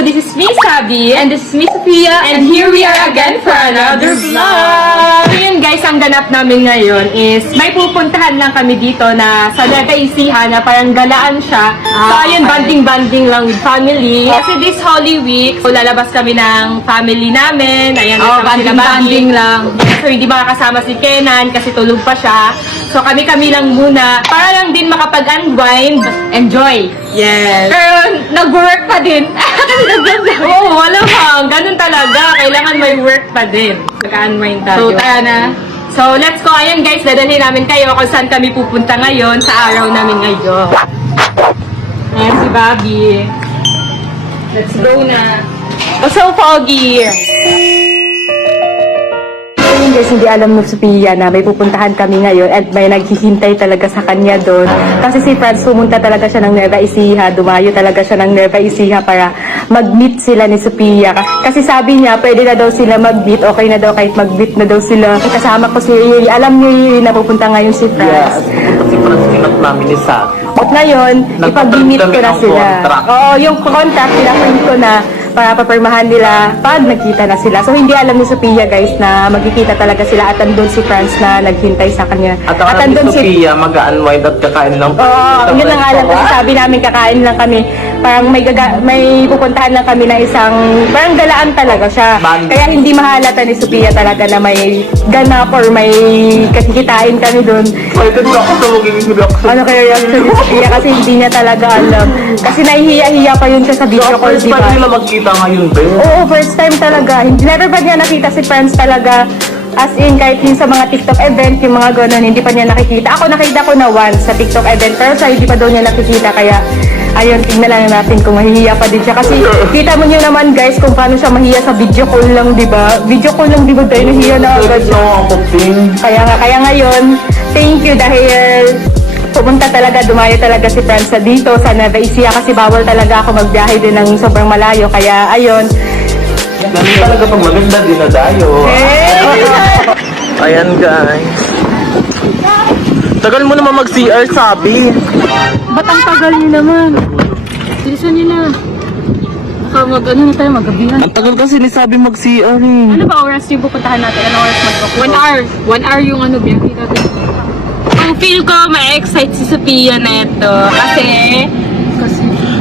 This is me, Sabi. And this is me, Sophia. And here we are again for another vlog. So yun guys, ang ganap namin ngayon is may pupuntahan lang kami dito na sa Nueva Ecija na parang galaan siya. So ayun, banding-banding lang with family. Kasi this Holy Week, so lalabas kami ng family namin. Ayan, banding lang. So hindi makakasama si Kenan kasi tulog pa siya. So kami-kami lang muna para lang din makapag-unwind. Enjoy. Yes. Pero nag-work pa din. Oo, wala bang. Ganun talaga. Kailangan may work pa din. Mag-unwind tayo. So, tara na. So, let's go. Ayan guys, dadalhin namin kayo kung saan kami pupunta ngayon sa araw namin ngayon. Ayan si Bobby. Let's go na. Oh, so foggy. Ayun guys, hindi alam ng Sophia na may pupuntahan kami ngayon at may naghihintay talaga sa kanya doon. Kasi si Franz pumunta talaga siya ng Nueva Ecija, dumayo talaga siya ng Nueva Ecija para mag-meet sila ni Sophia. Kasi sabi niya, pwede na daw sila mag-meet, okay na daw kahit mag-meet na daw sila. Kasama ko si Yuri, alam niyo Yuri na pupunta ngayon si Franz. Yes, pupunta si Franz kinat namin ni Sa. At ngayon, ipag-meet ko na sila. Contract. Oo, yung contract, pinaprint ko na para papirmahan nila pag nagkita na sila. So, hindi alam ni Sophia guys na magkikita talaga sila at andun si Franz na naghintay sa kanya. At ang ni Sophia, mag-unwind at kakain lang. Oo, yun ang alam kasi sabi namin kakain lang kami. Parang may pupuntahan lang kami na isang, parang galaan talaga siya. Kaya hindi mahalata ni Sophia talaga na may ganap or may kakikitain kami doon. Excited na ako sa magiging reaction. Ano kaya reaction ni Sophia kasi hindi niya talaga alam. Kasi nahihiya-hiya pa yun siya sa video call, First di ba? time nila magkita ngayon, Ben. Oo, first time talaga. Never pa niya nakita si Franz talaga. As in, kahit yung sa mga TikTok event, yung mga gano'n, hindi pa niya nakikita. Ako nakita ko na once sa TikTok event, pero siya hindi pa daw niya nakikita. Kaya, ayun, tignan lang natin kung mahihiya pa din siya. Kasi, kita mo niyo naman guys, kung paano siya mahiya sa video call lang, di ba? Video call lang, di ba tayo nahiya na agad siya. Kaya ngayon, thank you dahil pumunta talaga, dumayo talaga si Franz dito sa Nueva Ecija kasi bawal talaga ako magbiyahe din ng sobrang malayo. Kaya, ayun. Ganun talaga pag maganda, dinadayo. Ayan, guys. Tagal mo naman mag-CR, Sabi. Ba't ang tagal niyo naman? Bilisan niyo na. Baka ano na tayo, magabihan. Ang tagal kasi ni Sabi mag-CR eh. Ano ba oras yung pupuntahan natin? Ano oras mag-talk? 1 hour. 1 hour yung ano, biyahe natin. Ang feel ko, ma-excite si Sophia na ito. Kasi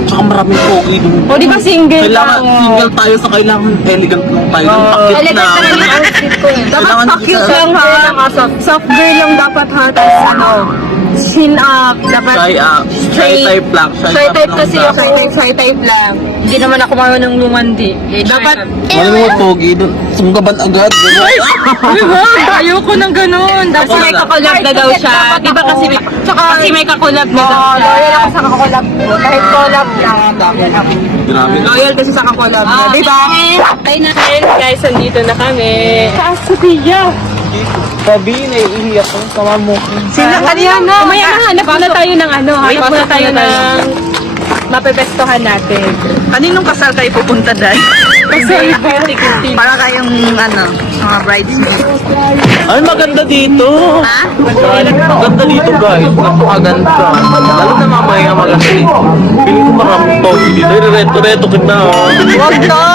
Tsaka maraming pogi doon. o di ba single Kailangan ka? single tayo sa kailangan elegant lang tayo. Pakit Elegant na. naman yung outfit ko eh. Dapat Kailangan pa-cute isa- lang ha. Soft girl lang dapat ha. Tapos ano, chin up. Dapat Shy up. Shy type lang. Shy type kasi lang. ako. Shy type lang. Hindi naman ako marunong lumandi. Dapat, Maraming mga pogi doon. Sunggaban agad. diba? Ayoko ng ganun. Kasi may kakulab na daw siya. Diba kasi may kakulab na daw siya. Loyal ako sa kakulab ko. Kahit collab lang. Grabe. Loyal kasi sa kakulab niya. Diba? Ayun guys, andito na kami. Sa Sophia. Sabi, naiiyak ko. Sama mo. Sino kanina na? Umaya na, hanap muna tayo ng ano. Hanap muna tayo ng mapepestohan natin. Kaninong kasal kayo pupunta dahil? Kasi Para kayong ano, mga bridesmaids. Ay, maganda dito. Ha? Maganda dito, guys. Napakaganda. Lalo na mamaya maganda dito. Piling ko maraming pogi dito. Irereto kita. Huwag to.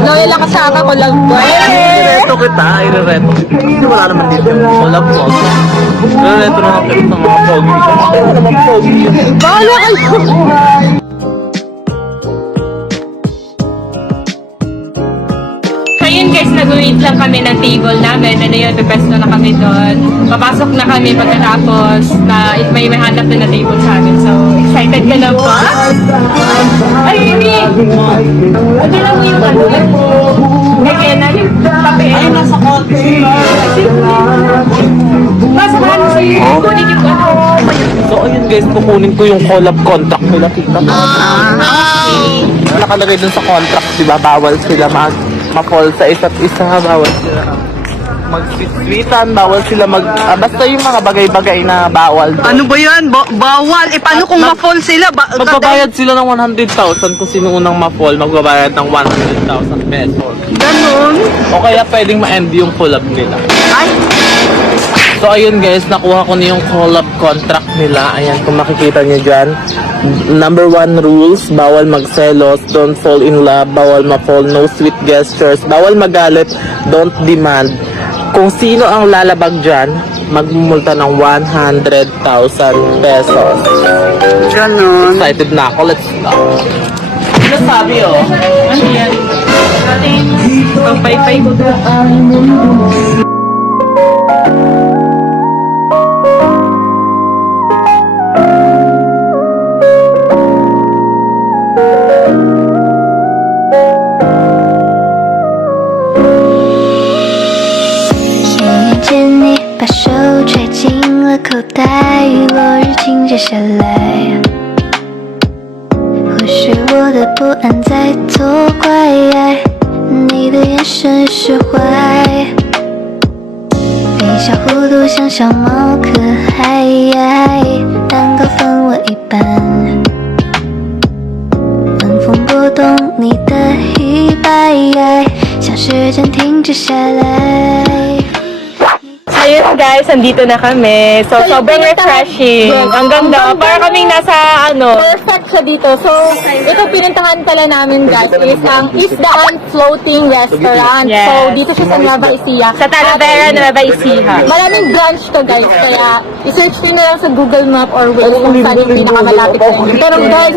Loyal ako sa kakulab ko. Irereto kita. Irereto kita. Kasi wala naman dito. Wala po. Irereto na kita ng mga pogi. Bakit na naman pogi? Bahala kayo. Ayun guys, nag-wait lang kami ng table namin. Ano yun, pepesto na kami doon. Papasok na kami pagkatapos na may hanap na table sa amin. So, excited ka na ba? Ay, hindi! Ano lang mo yung ano? Kaya na yung papel. Ay, nasa kote. Nasa kote. Kunin yung ano. So, ayun guys. Kukunin ko yung collab contract nila. Kita mo. Nakalagay dun sa contract, diba? Bawal sila ma-fall sa isa't isa. Bawal sila mag-sweet-sweetan. Bawal sila basta yung mga bagay-bagay na bawal doon. Ano ba yan? Bawal. Paano kung ma-fall sila? Magbabayad sila ng 100,000 kung sino unang ma-fall, magbabayad ng 100,000 pesos. Ganon? O kaya pwedeng ma-end yung collab nila. Ay, So ayun guys, nakuha ko na yung collab contract nila. Ayan, kung makikita nyo dyan. Number 1 rules, bawal magselos, don't fall in love, bawal ma-fall, no sweet gestures, bawal magalit, don't demand. Kung sino ang lalabag dyan, magmumulta ng 100,000 pesos. Ganon. Excited na ako, let's start. Ano sabi oh? Ano yan? Pagpaypay ko doon.你把手揣进了口袋，落日紧接下来。或许我的不安在作怪，你的眼神释怀，微笑弧度像小猫可爱，蛋糕分我一半，晚风拨动你的衣摆，像时间停止下来。 Ayun guys, andito na kami. So, sobrang refreshing. Ang ganda. Para kaming nasa, Perfect siya dito. So, ito pinuntahan pala namin guys is ang Isdaan Floating Restaurant. Yes. So, dito siya sa Nueva Ecija. sa Talavera, Nueva Ecija. Maraming branch to guys. Kaya, i-search nyo na lang sa Google Map or Waze kung saan yung pinakamalapit sa inyo. Pero guys,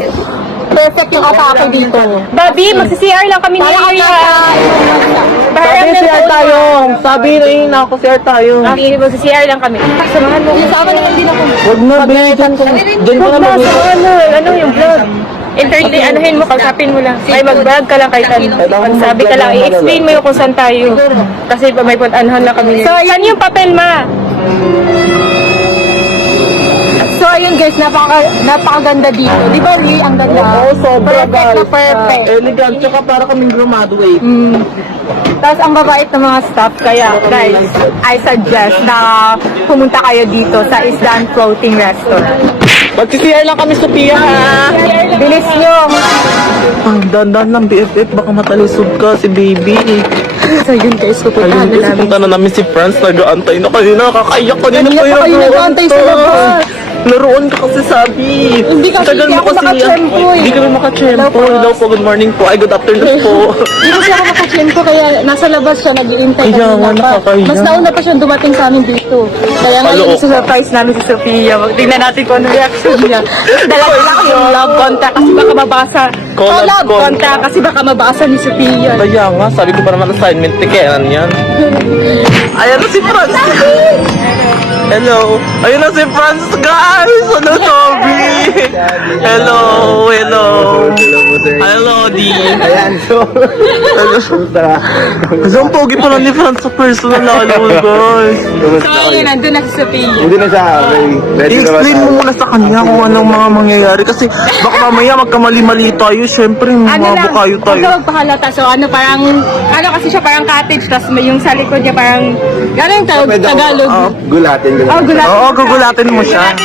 perfect yung atake dito. Bobby, magsi-CR lang kami ni Para kang Yaya. nasa, Sabi CR tayo. Sabi na ako CR tayo. Okay, magsi-CR lang kami. Samahan mo. Sama naman din ako. Huwag na, be. Diyan ko na Nasa mag-usap. ano yung vlog? Entertain, anuhin mo, kausapin mo lang. Ay, mag-vlog ka lang kahit ano. Magsabi ka lang, i-explain mo yung kung saan tayo. Kasi pa may puntahan lang kami. So, saan yung papel, ma? So, ayun guys, napakaganda dito. Di ba, Lee? Ang ganda. Oo, sobra Perfect na guys. perfect. Elegant, tsaka para kaming graduate. Tapos ang babait ng mga staff, kaya guys, I suggest na pumunta kayo dito sa Isdaan Floating Restaurant. Mag-CR lang kami, Sophia, ha? Bilis nyo! Ang dandan ng BFF, baka matalisod ka si baby. So yun guys, Ayun, kasi punta na namin si Franz, nag-aantay na kayo, nakakaiyak kanina Kanina pa kayo nag-aantay sa labas. Laruan ka kasi sabi. Hindi kasi, Tagal hindi mo ako makachempo eh. Hindi kami makachempo. Hello po, good morning po. Ay, good afternoon po. Hindi kasi ako makachempo, kaya nasa labas siya, nag-iintay Kaya nga, kanina pa. nakakahiya. Mas nauna pa siya dumating sa amin dito. Kaya Hello. ngayon, surprise namin si Sophia. Tingnan natin kung ano reaction niya. Dala-dala ko yung love contact kasi baka mabasa. Collab Love contact. contact kasi baka mabasa ni Sophia. Kaya nga, sabi ko pa naman assignment, tikenan yan. Ayan na si Franz. Hello. Ayun na si Franz, guys. Ano, Toby? Hello. Hello. Hello, D. Ayan, so, Kasi ang pogi pala ni Franz sa personal lalo, guys. So ayun, nandun na si Sophia. hindi na siya, okay. Ready na ba I-explain tayo? mo muna sa kanya kung anong mga mangyayari. Kasi baka mamaya magkamali-mali tayo. Siyempre, mabukayo tayo. Huwag ka magpahalata. So parang, kasi siya parang cottage, tapos may yung sa likod niya parang, gano'n yung Pwede ako, Tagalog. gulatin. Oh, gulat. Oo, gugulatin mo siya.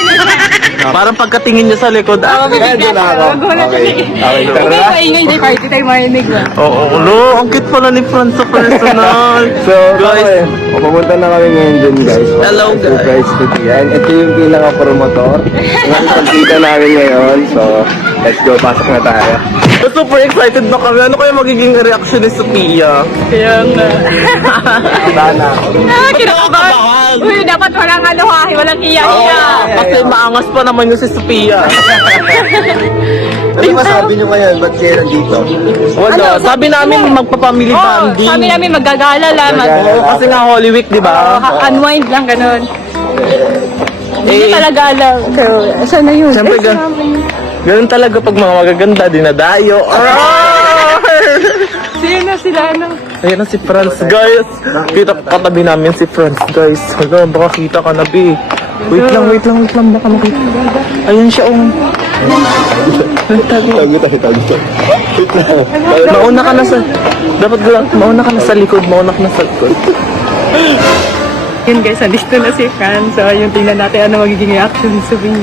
Parang pagkatingin niya sa likod, Kaya doon na ako. Okay. Okay, tara Hindi na. maingay, hindi party tayo marinig ba? Oo, ulo, ang cute pala ni Franz sa personal. So, Guys. okay. Pupunta na kami ngayon dun, guys. Hello, guys. Surprise to yan. Ito yung pinaka-promotor. Nakikita namin ngayon. So, let's go. Pasok na tayo. So, super excited na kami. Ano kaya magiging reaction ni Sophia? Kaya nga. Sana. Kinakabahan. Uy, dapat walang walang iya-iya. Kasi maangas pa naman yung si Sophia. Ano masabi nyo ngayon? Ba't kayo nandito? Wala. Sabi namin magpa-family Oh, bonding. sabi namin maggagala lang. Oo, kasi nga Holy Week, di ba? Unwind lang, ganun. Hindi Eh, talaga alam. Pero, saan na yun? Siyempre, ganun talaga pag mga magaganda, dinadayo. Sino na sila, ano? Ayan na si Franz, guys. Kita katabi namin si Franz, guys. Hala, baka kita ka na, B. Wait lang, baka makita. Ayun siya, Tago tayo. Wait lang. Mauna ka na sa... Dapat mauna ka na sa likod, mauna ka na sa likod. Yun guys, andito na si Fran. So, yung tingnan natin ano magiging reaction ni Sophia.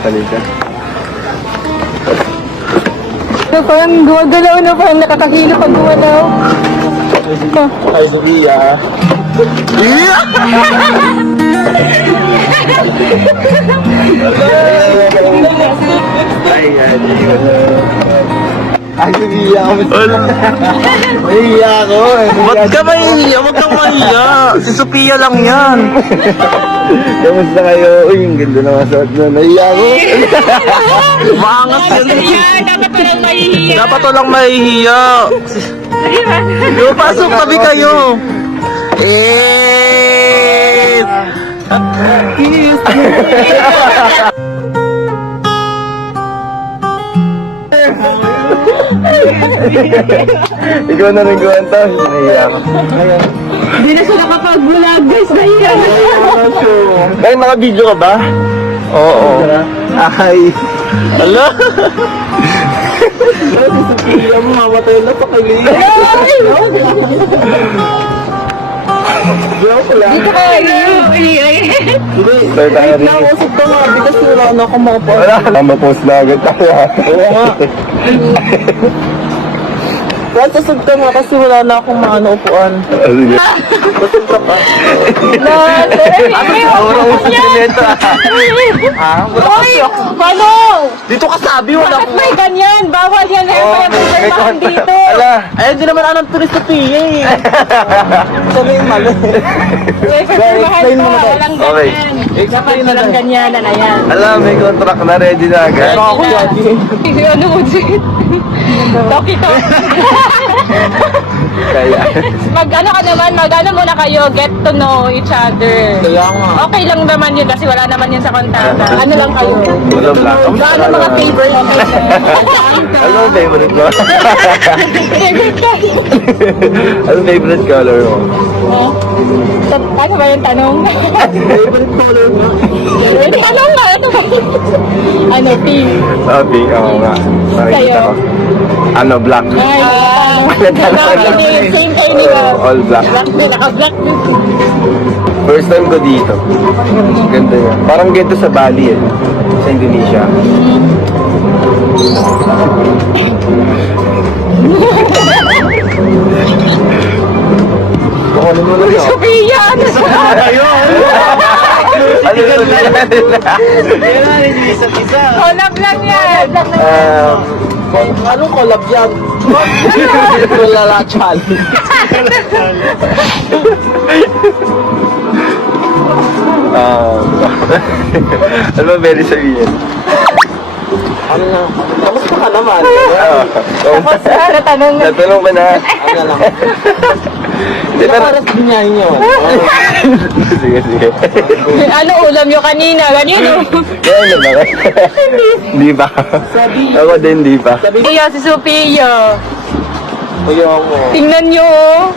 Talika. So parang gumagalaw na, parang nakakahilo pag gumalaw. Hi, Sophia. Ay, Sophia, kamusta? Mahihiya ako. Ba't ka mahihiya? Huwag kang mahihiya. Si Sophia lang yan. Kamusta kayo? Uy, ang ganda na masuot nun. Nahihiya ako. Maangas yan. Dapat walang mahihiya. Dapat walang mahihiya. Yo, pasok, tabi kayo. Ikaw na rin gawin to. Nahihiya ako. Hindi na siya nakapag-vlog, guys. Mahihiya na siya. Ay, naka-video ka ba? Oo. Ay. Ala. Si Sophia, mamatay na sa kalim. Dito kayo. Start tayo rin. Nausap ka nga, di kasi wala na akong mga Wala. Ma-post na agad tayo. Oo nga. Sasasag ka nga kasi wala na akong mga upuan. Sige. Sasag ka pa. Wala ko sa sineta. Wala kasi ako. Paano? Dito ka sabi, wala Bakit akong... may ganyan? Bawal yan. Ayaw pa yung pagpapaan dito. Ala. Ay, hindi naman anong turis sa PA eh. Sabi yung mali. May pagpapaan explain mo ko. na ba? Walang Okay. ganyan. Explain na Walang lang. ganyan. Ano yan? Alam, may contract na ready na agad. Pero ako dati. Ano mo, Jit? Toki-toki. Kaya. Mag-ano ka naman, mag-ano muna kayo, get to know each other. Kaya nga. Okay lang naman yun kasi wala naman yun sa kontrata. Ano lang kayo? Wala black. Ano mga favorite mo? Ano ang favorite mo? Favorite ka? Ano favorite color mo? Oh. Ano ba yung tanong? Favorite color mo? Yung tanong nga, ano ba? Ano, pink? Ah, pink. Oo nga. Nakikita ko. Ano, black. Ay, same kayo ni Bob. All black. Black din, naka-black din. First time ko dito. Ganda yan. Parang ganito sa Bali eh. Sa Indonesia. Kukunin mo na yun. Sophia! Ano siya? Ano yun? Collab lang yan! Anong collab yan? Wala la challenge. Ano ba very sabihin? Ano na? Kamusta ka naman? Tapos, ano tanong na? Natanong ko na. Ano lang? Di Ilang ba? oras din niya yun? Sige, sige. Ano ulam nyo kanina? Ganyan o. Kaya ano ba? Di ba? Ako din, di ba? Iya, si Sophia. Kuya mo. Tingnan nyo. oh.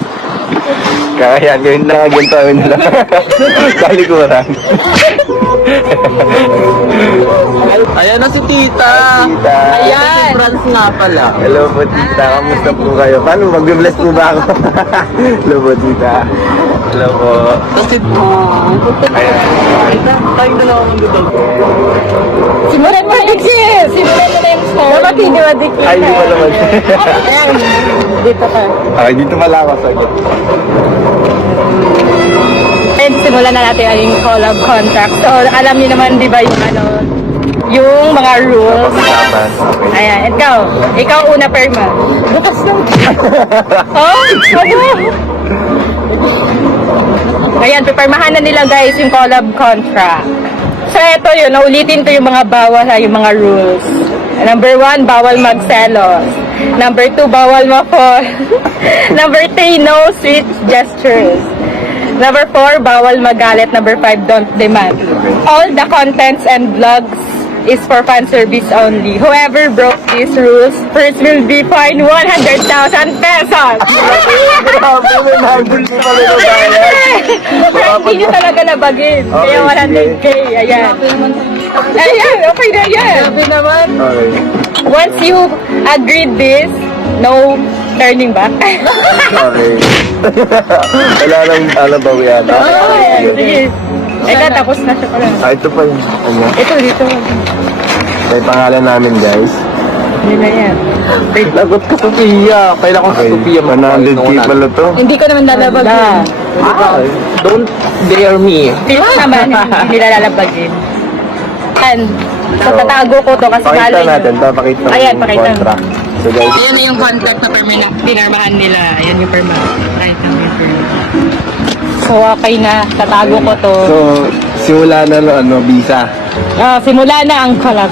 Kakayan, gawin na ganito na lang. Kalikuran. Ayan na si tita. Tita. Ayan. France nga pala. Hello po, tita. Kamusta po kayo? Paano? Mag-bless po ba ako? Hello po, tita. Hello po. Kasi Ayan. tayo na lang ang dudog. Simulan mo na yung sis. Simulan mo na yung story. Dapat hindi madikit. Ay, hindi pa naman. Ayan. Dito ka. Okay, dito pala ako. Sagot. And simulan na natin ang collab contract. So, alam niyo naman, di ba, yung ano, yung mga rules. Pag-usapan. Okay. Ayan, ikaw una, Perma. Bukas na. Oh, ano? Ayan, pipermahan na nila guys yung collab contract. So, eto yun, naulitin ko yung mga bawal ha, yung mga rules. Number 1, bawal magselos. Number 2, bawal ma-fall. Number 3, no sweet gestures. Number 4, bawal magalit. Number 5, don't demand. All the contents and vlogs is for fan service only. Whoever broke these rules first will be fined 100,000 pesos. Hindi nyo talaga labagin. Kaya 100K. Ayan. Ayan, okay na yan. Okay. Once you agreed this, no turning back. Okay. Wala nang alabaw yan. Okay, sige. Eka, tapos na siya pala. Ah, ito pa yung ano. Ito, dito. May pangalan namin, guys. Hindi na yan. Lagot ka, Sophia. Kailan ko sa Sophia 100k pala to. Hindi ko naman lalabagin. Don't dare me. Hindi naman, hindi nila lalabagin. And, so tatago ko to kasi Pakita malay natin, nyo. papakita mo Ayan, yung pakita mo. contract. So guys, Ayan na yung contract na pinarmahan nila. Ayan yung right now yung permit. So, okay na. Tatago ko to. so simula na no, visa. Simula na ang collab.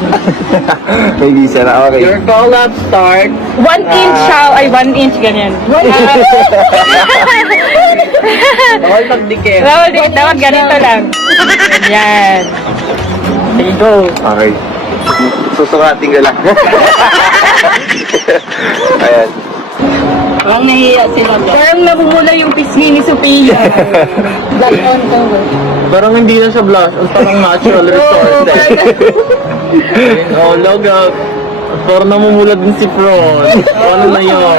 May visa na, okay. Your collab start. 1 inch siya. Ay, 1 inch ganyan. Bawal magdikit. Dapat ganito lang. Yan. There you go. Okay. Susukatin ko lang. Ayan. Parang nahiya sila. Parang namumula yung pisngi ni Sophia. Black on ka. Parang hindi na siya blush. Ang parang natural resources. Oh, logo. Parang namumula din si Fron. Ano na yun?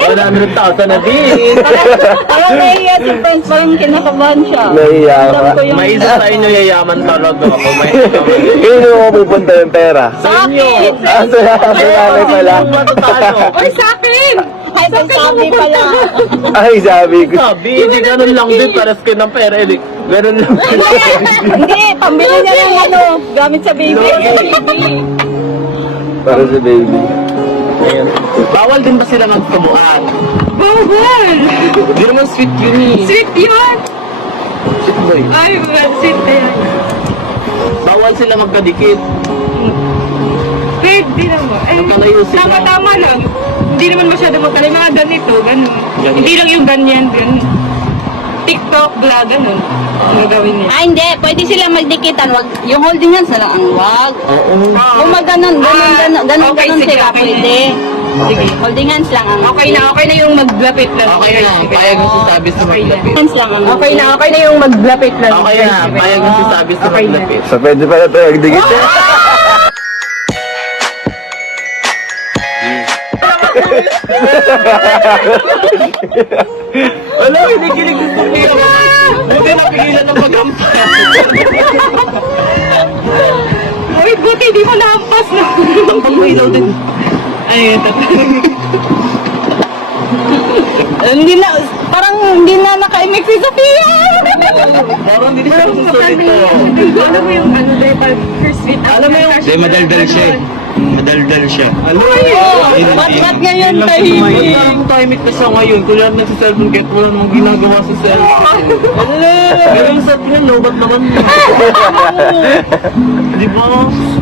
100,000 na din. Parang nahiya si Prince. Parang kinakabahan siya. Nahiya ka. May isa sa inyo yayaman talaga ako. May Sino mo pupunta yung pera? sa inyo. Sa nanay pala. Yung matatalo. Oy, sa akin! Ay, sabi pala. Ay, sabi ko. Sabi, hindi ganun lang din. Paras ko ng pera. Ganun lang. Hindi, pambili niya ng ano, gamit sa baby. Para sa baby. Ayan. Bawal din ba sila magkabuan? Bawal! Hindi naman sweet yun eh. Sweet yun! Sweet boy. Ay, sweet na yan. Bawal sila magkadikit. Pwede naman. Ay, Magkalayo sila. tama-tama lang. Hindi naman masyado magkalay. Mga ganito, ganun. Ganun. Hindi lang yung ganyan, ganun. TikTok, vlog, ganun. Ang gagawin niya. Ah, hindi. Pwede silang magdikitan. Wag, yung holding hands na lang ang wag. Oo. Kung maganon, ganon okay, sige, sila, okay. pwede. Sige, holding hands lang ang Okay na yung maglapit lang. Okay na. Payag yung sasabi sa maglapit. hands lang ang Okay na yung maglapit lang. Okay na. Payag yung sasabi sa Okay na. maglapit. So, pwede pala ito, nagdikit. Wala, hindi kilig sa Sophia. Buti napigilan ng paghampas. Uy, buti di mo nahampas na. Ang pagmailaw din. Ayun, hindi na naka-imik si Sophia. Parang hindi siya susunod ito. Alam mo yung ano, diba, first week. Alam mo yung... Hindi, madaldal siya eh. Madaldal siya. Ano? Ba't ngayon Tahimik. Tahimik na siya ngayon. Kung lahat nagsiselfon, kahit wala namang ginagawa sa cellphone. Pero yung cellphone niya, lobat naman. Di ba?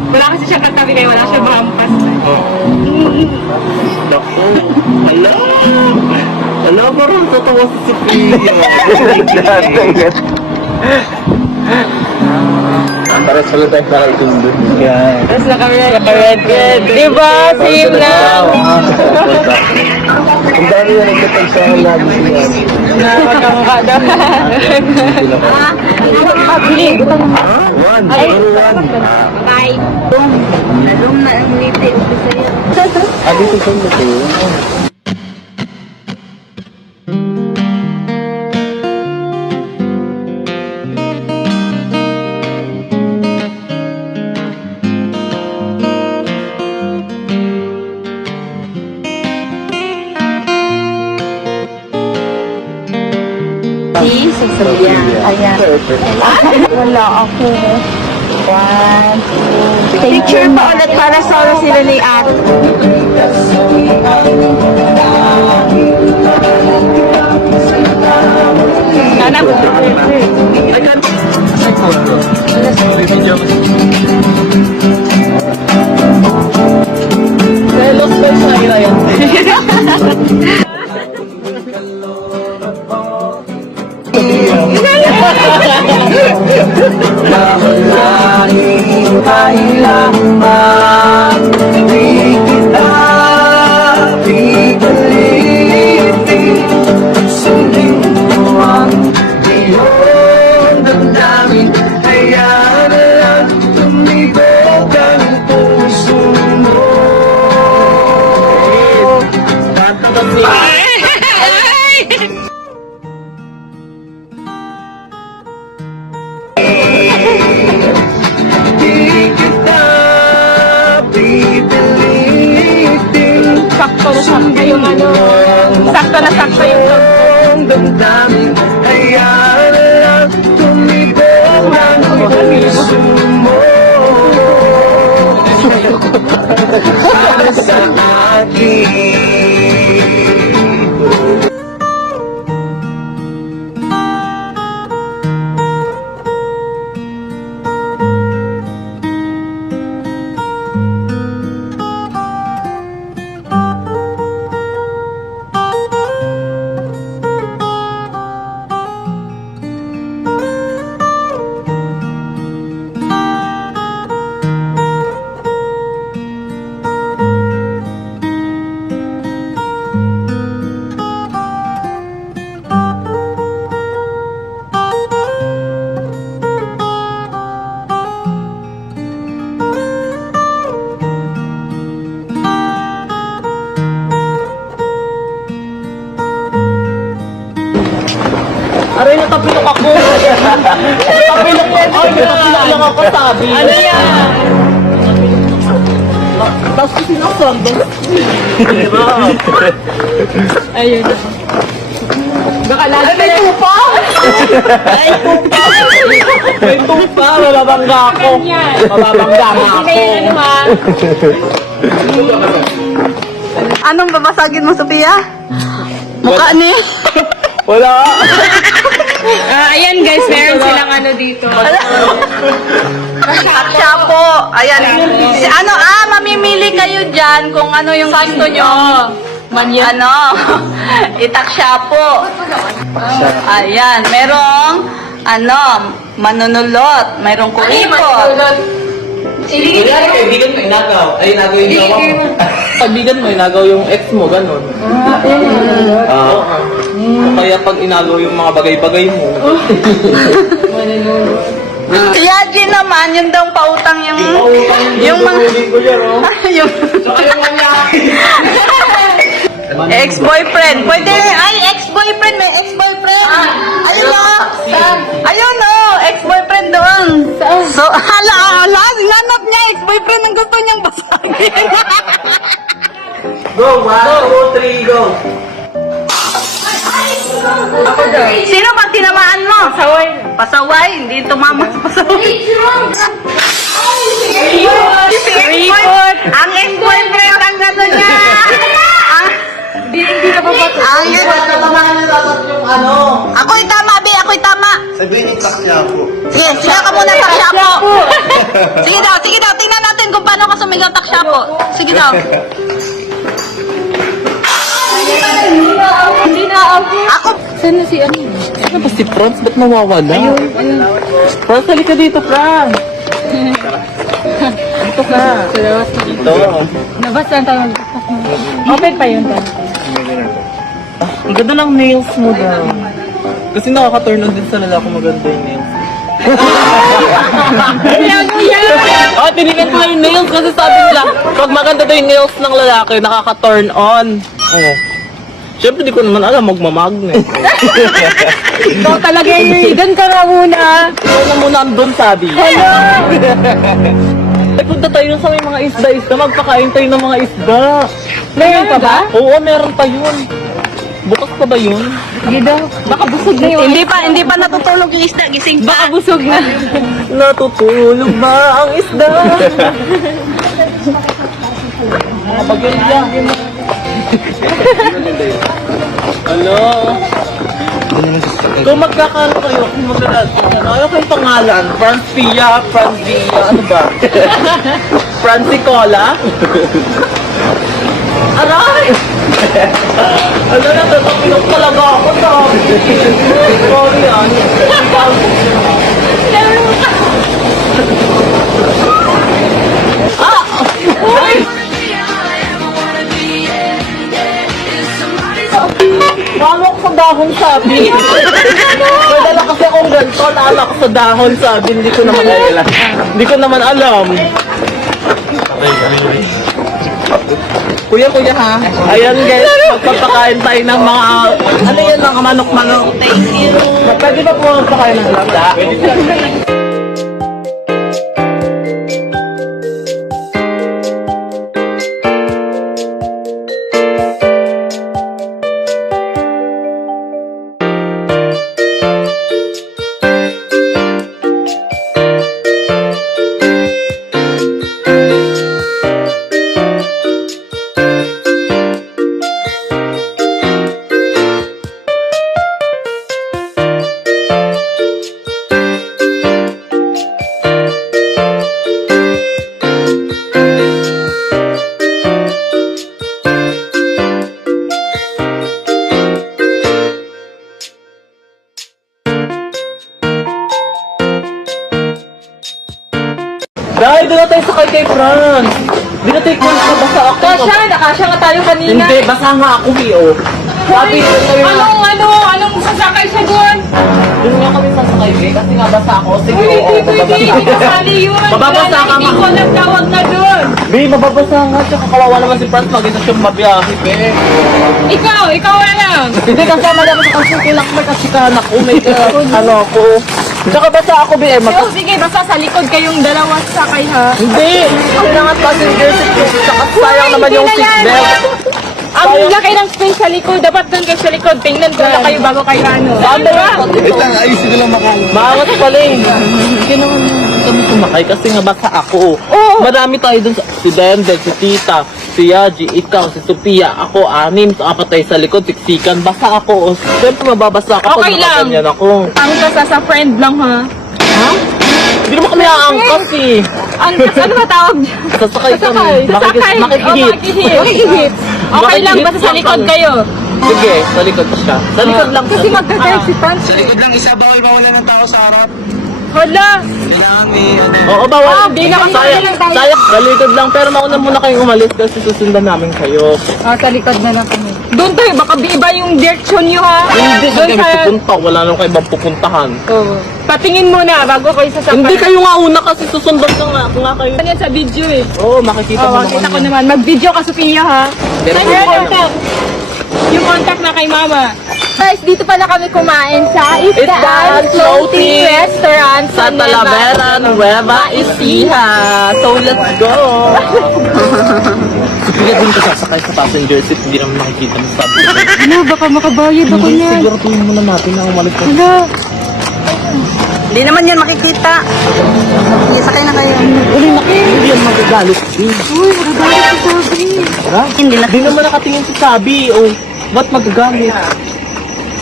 Wala kasi siya katabi kaya wala siya mahampas. Dako. Hala. Hala, parang tatawa si Sophia. Para sa tayo para itundod. Yan. Tapos na kami naka-red. Diba? Same lang. Ang dami na nagkatag sa lagi siya. Nakakangka daw. One. Bye. Lalong na ang ngiti ko sa'yo. Dito sa ito. Si Sophia. Ayan. Wala ako. 1, 2, Picture pa ulit para solo sila ni ate. Anak. Selos ko sa yan. Kanta kasi. sakto na sakto yung ano. Sakto na sakto yung Ang damdamin Hayaan lang tumibok ang puso mo Para sa akin Aray, natapilok ako. Natapilok ako. Natapilok lang ako, sabi. Ano yan? Tapos ko sinasagdan. Diba? Ayun na. Baka lagi May tupa! May tupa! May tupa! Mababangga ako. Mababangga nga ako. ano ha. Anong babasagin mo, Sophia? Mukha niya. Wala! Ayan guys, meron silang ano dito. Takshapo. Ayan. Mamimili kayo dyan kung ano yung gusto nyo. Ano? Itakshapo. Ayan. Merong, manunulot. Merong kuripot. Kaibigan mo inagaw. Ay, inagaw yung gawa mo. Kaibigan mo inagaw yung ex mo, ganun. Kaya pag inagaw yung mga bagay-bagay mo. Si Yaji naman, yun daw pautang yung mga... yung ex-boyfriend. Pwede, ex-boyfriend. May ex-boyfriend. Ayun o. Ayun o. Ex-boyfriend doon. So, hala, nanap niya. Ex-boyfriend ang gusto niyang basagin. Go, 1, 2, 3, go! Sino pag tinamaan mo? Pasaway. Pasaway? Hindi tumama sa pasaway. Ex-boyfriend. Ang ex-boyfriend ang gano'n niya. Hindi na babato. Ang Tatamaan na dapat yung ano. Ako'y tama, Bi. Ako'y tama. Sabihin yung takya po. Sige, siya ka muna taksyapo. Sige daw. Tingnan natin kung paano ka sumigaw taksyapo. Sige daw. Hindi na Ako. Saan na si ano? Ano ba si Franz? Ba't nawawala? Franz, halika dito, Franz! Dito ka. Dito. Nabas lang tayo. Open pa yun dyan. Ang ganda ng nails mo daw. Kasi nakaka-turn on din sa lalaki maganda yung nails. Oh, tinignan ko yung nails kasi sabi nila, pag maganda daw yung nails ng lalaki, nakaka-turn on. Oh. Siyempre, di ko naman alam, magmamagnet. Ikaw talaga yun. Doon ka na muna. Ikaw na muna andun, sabi. Hello! Ay, punta tayo sa may mga isda-isda. Magpakain tayo ng mga isda. Meron pa ba? Oo, meron pa yun. Bukas pa ba yun? Hindi daw. Baka busog na yun. Hindi pa natutulog yung isda. Gising pa. Baka busog na. Natutulog ba ang isda? Bagay niya. Hello? Kung magkakano kayo, kung ano kayong pangalan? Francia, ano ba? Francicola? Aray! Ano na, tatapilok talaga ako, sabi. Sorry, Naalala ko sa dahon, sabi. May dala kasi akong ganito, naalala ko sa dahon, sabi. Hindi ko naman alam. Kuya ha. Ayan guys, magpapakain tayo ng mga, ano yan, mga manok-manok. Thank you. Pwede ba po magpakain ng lata? kasya nga tayo kanina. Hindi, basa nga ako, Bio. Sabi ko sa'yo na. Anong sasakay siya doon? Doon nga kami sasakay, Be, kasi nga basa ako. Sige, Uy, oo, hindi pwede. Hindi kasali yun. Mababasa ka, Hindi ma. ko nagtawag na doon. Be, mababasa nga. Tsaka kawawa naman si Franz, mag-isa siyang mabiyahe, Be. Ikaw na lang. Hindi, kasama naman sa kasi kilakmer kasi kanak ko. May ano ako. Tsaka basa ako, Be. So, sige, basta sa likod kayong dalawa sakay ha. Hindi! Kailangan passenger seat yung tsaka sayang naman yung hindi na yan. seatbelt. Ang laki ng space sa likod. Dapat doon kayo sa likod. Tingnan ko na kayo bago kayo ano. Saan ba yun? Wait lang, ayusin ko lang makano. Maangat pala eh. Hindi naman kami sumakay kasi nga basta ako. Marami tayo dun. Si Dende, si Tita, si Yaji, ikaw, si Sophia, ako, anim. So, apat tayo sa likod, siksikan. Basta ako. Siyempre mababasa ka Okay pag lang. nakaganyan ako. Ang kasa sa friend lang ha. Hindi naman kami aangkas eh. Ano ba tawag niya? Sasakay kami. Sasakay. Makikihit. Makikihit. Okay lang, basta sa likod kayo. Sige, sa likod pa siya. Sa likod lang. Kasi magka-drive si Franz. Sa likod lang isa, bawal mawala ng tao sa harap. Hala. Kailangan may ano. Oo, bawal. Hindi na kami Sayang, lang tayo. sayang. Balikod lang. Pero mauna muna kayong umalis kasi susundan namin kayo. Sa likod na lang kami. Doon tayo, baka iba yung direction nyo ha. Hindi sa Doon kami pupunta. Wala naman kayo ibang pupuntahan. Oo. Patingin muna bago kayo sasakay. Hindi kayo nga una kasi susundan nga kayo. Ano yan sa video eh. Oo, makikita mo Kita ko naman. naman. Mag-video ka, Sophia ha. Pero Saan kung yung ano? contact? Yung contact na kay mama. Guys, dito pala kami kumain sa Isdaan Floating Restaurant Sa Talavera, Nueva Ecija. So, let's go! Sige din ka sasakay sa passenger seat. Hindi naman makikita mo sa sabi. Ano, baka makabayad ako Hindi, niyan. siguro tuloy muna natin na umalis ka. Hala. Hindi naman yan makikita. Sige, sakay na kayo. Uli na kayo. Hindi yan magagalit. Uy, magagalit si Sophie. Hindi na. Hindi naman nakatingin si Sabi. Oh, ba't magagalit?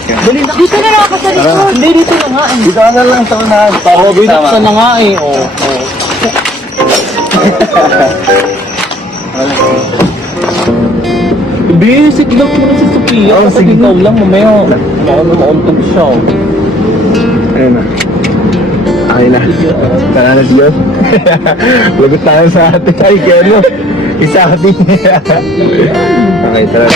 Dali na. Dito na lang ako sa likod. Hindi, dito na nga eh. Dito ka na lang sa unahan. Oo, binuksan na nga eh. Oo. Basic lang mo na si Sophia. Oo, Kasi sige. ikaw lang mamaya. Mauntog siya. Ayun na. Okay na. Tara na siya. Lagot tayo sa atin. Ay, Keno. Isa atin. Okay, tara.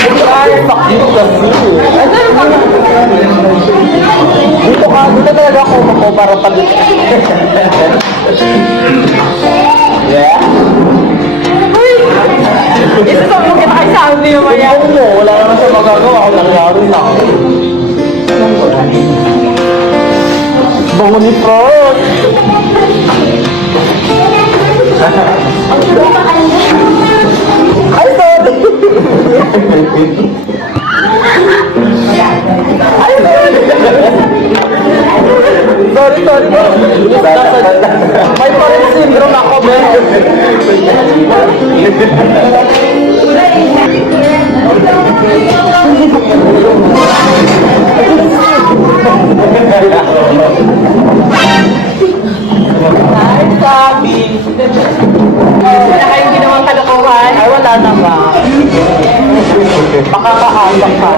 Dito ka, dito talaga ako para pag... Yeah? Ito sa mga kita kay Sabi naman yan. Ikaw mo, wala naman siya magagawa. Ako nangyari na. Bango ni Frost. Ay, sorry. Sorry. May parang syndrome ako, Ben. Ay, sabi. Wala kayong ginawang kalokohan. Ay, wala naman. Makakaasa ka.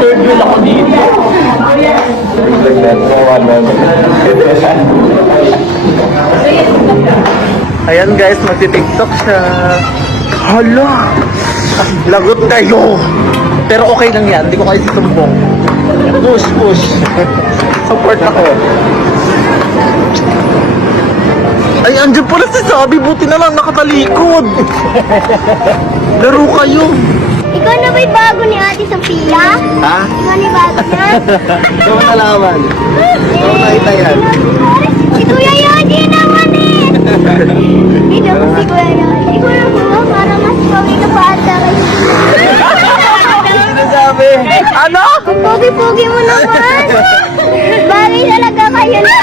Third wheel ako dito. Ayan guys, magti-tiktok siya. Hala! Lagot kayo! Pero okay lang yan, hindi ko kayo susumbong. Push. Support ako. Ay, andyan pala si Sabi. Buti na lang nakatalikod. Laro kayo. Ikaw na ba'y bago ni Ate Sophia? Ha? Ikaw na bago niya? Ito mo nalaman. Ito mo nakita yan. Si Kuya Yoji naman eh! Dito ko si Kuya Yoji. Siguro ko, para mas pogi ka pa ata kayo. Sabi. Ano? Ang pogi-pogi mo naman! Bagay talaga kayo na!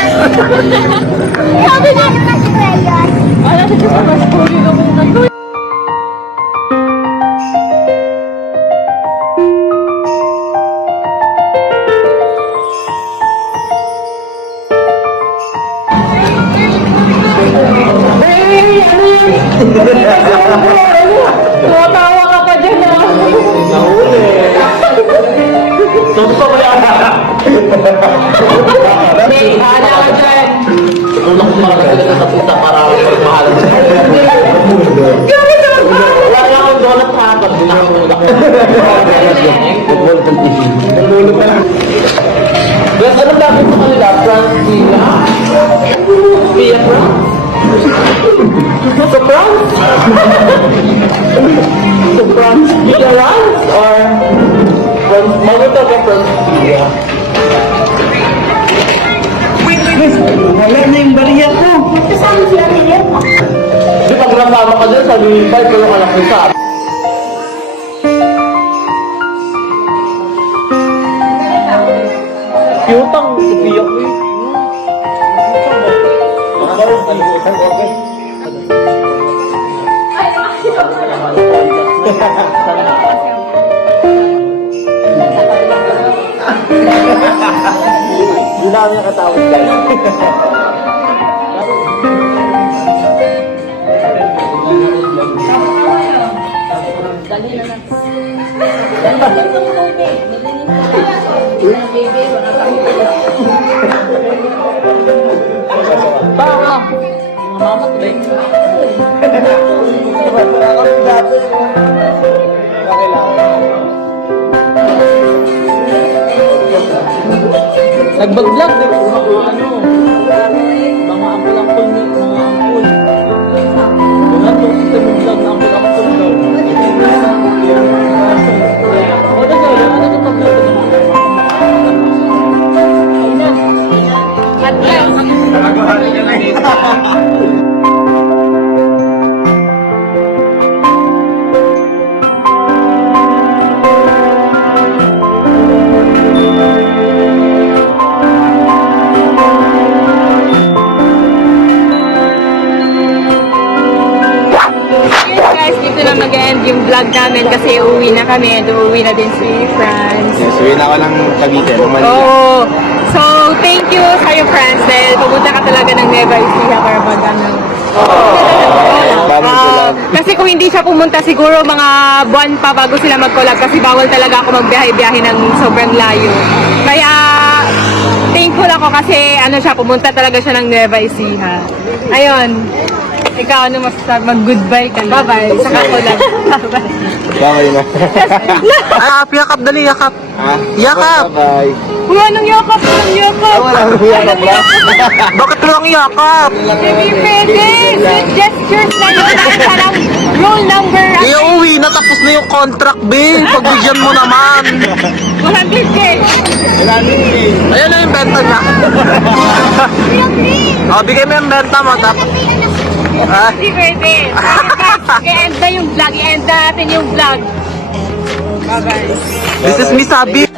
Sabi na naman si Kuya Yoji. Wala sa Diyos, mas pogi ka muna. Tumatawa ka pa dyan ah. Nahuli. Saan pa ba yan? Alam dito sa pizza para magmahal. Wala lang akong donut ha, pag nakahulak. Guys, anong dami sa kanila? Francina? Pia France? So France? So France Pia Rice? Or France? Maganda ba France Pia? Wala na yung bariya ko. Kasama sila nila. Di pag nasama ka dyan, sabi ni Pai, pero anak ni Sa. Cute ang Sophia ko eh. Hindi namin nakatawag guys. Nagbablog na po mga mga ampul-ampul mga ampul. Wala itong system ng vlog na ampul-ampul daw. Wala daw, wala na itong vlog na Guys, dito na mag-end yung vlog namin kasi uuwi na kami and uuwi na din si Franz. Yes, uwi na ako ng Cavite, ng Manila. Oo. So, thank you sa'yo, Franz, dahil pumunta ka talaga ng Nueva Ecija para mag-ano. Kasi kung hindi siya pumunta, siguro mga buwan pa bago sila mag-collab kasi bawal talaga ako magbiyahe-biyahe ng sobrang layo. Kaya, thankful ako kasi ano siya, pumunta talaga siya ng Nueva Ecija. Ayun. Ikaw, ano masasabi? Mag-goodbye ka na. Bye-bye. Saka collab. Bye-bye. Bye na. Yakap, yakap, dali, yakap. Ha? Yakap! Bye. Uy, anong yakap? Anong yakap? Wala nang yakap ba? Bakit lang yakap? Hindi pwede. Good gestures na yun. Parang rule number. Iuwi na, tapos na yung contract, babe. Pagbigyan mo naman. 100K. Ayan na yung benta niya. O, bigay mo yung benta mo, tapos... Ah, Hindi pwede. I-end na yung vlog. I-end na natin yung vlog. Bye-bye. this is Miss Abby.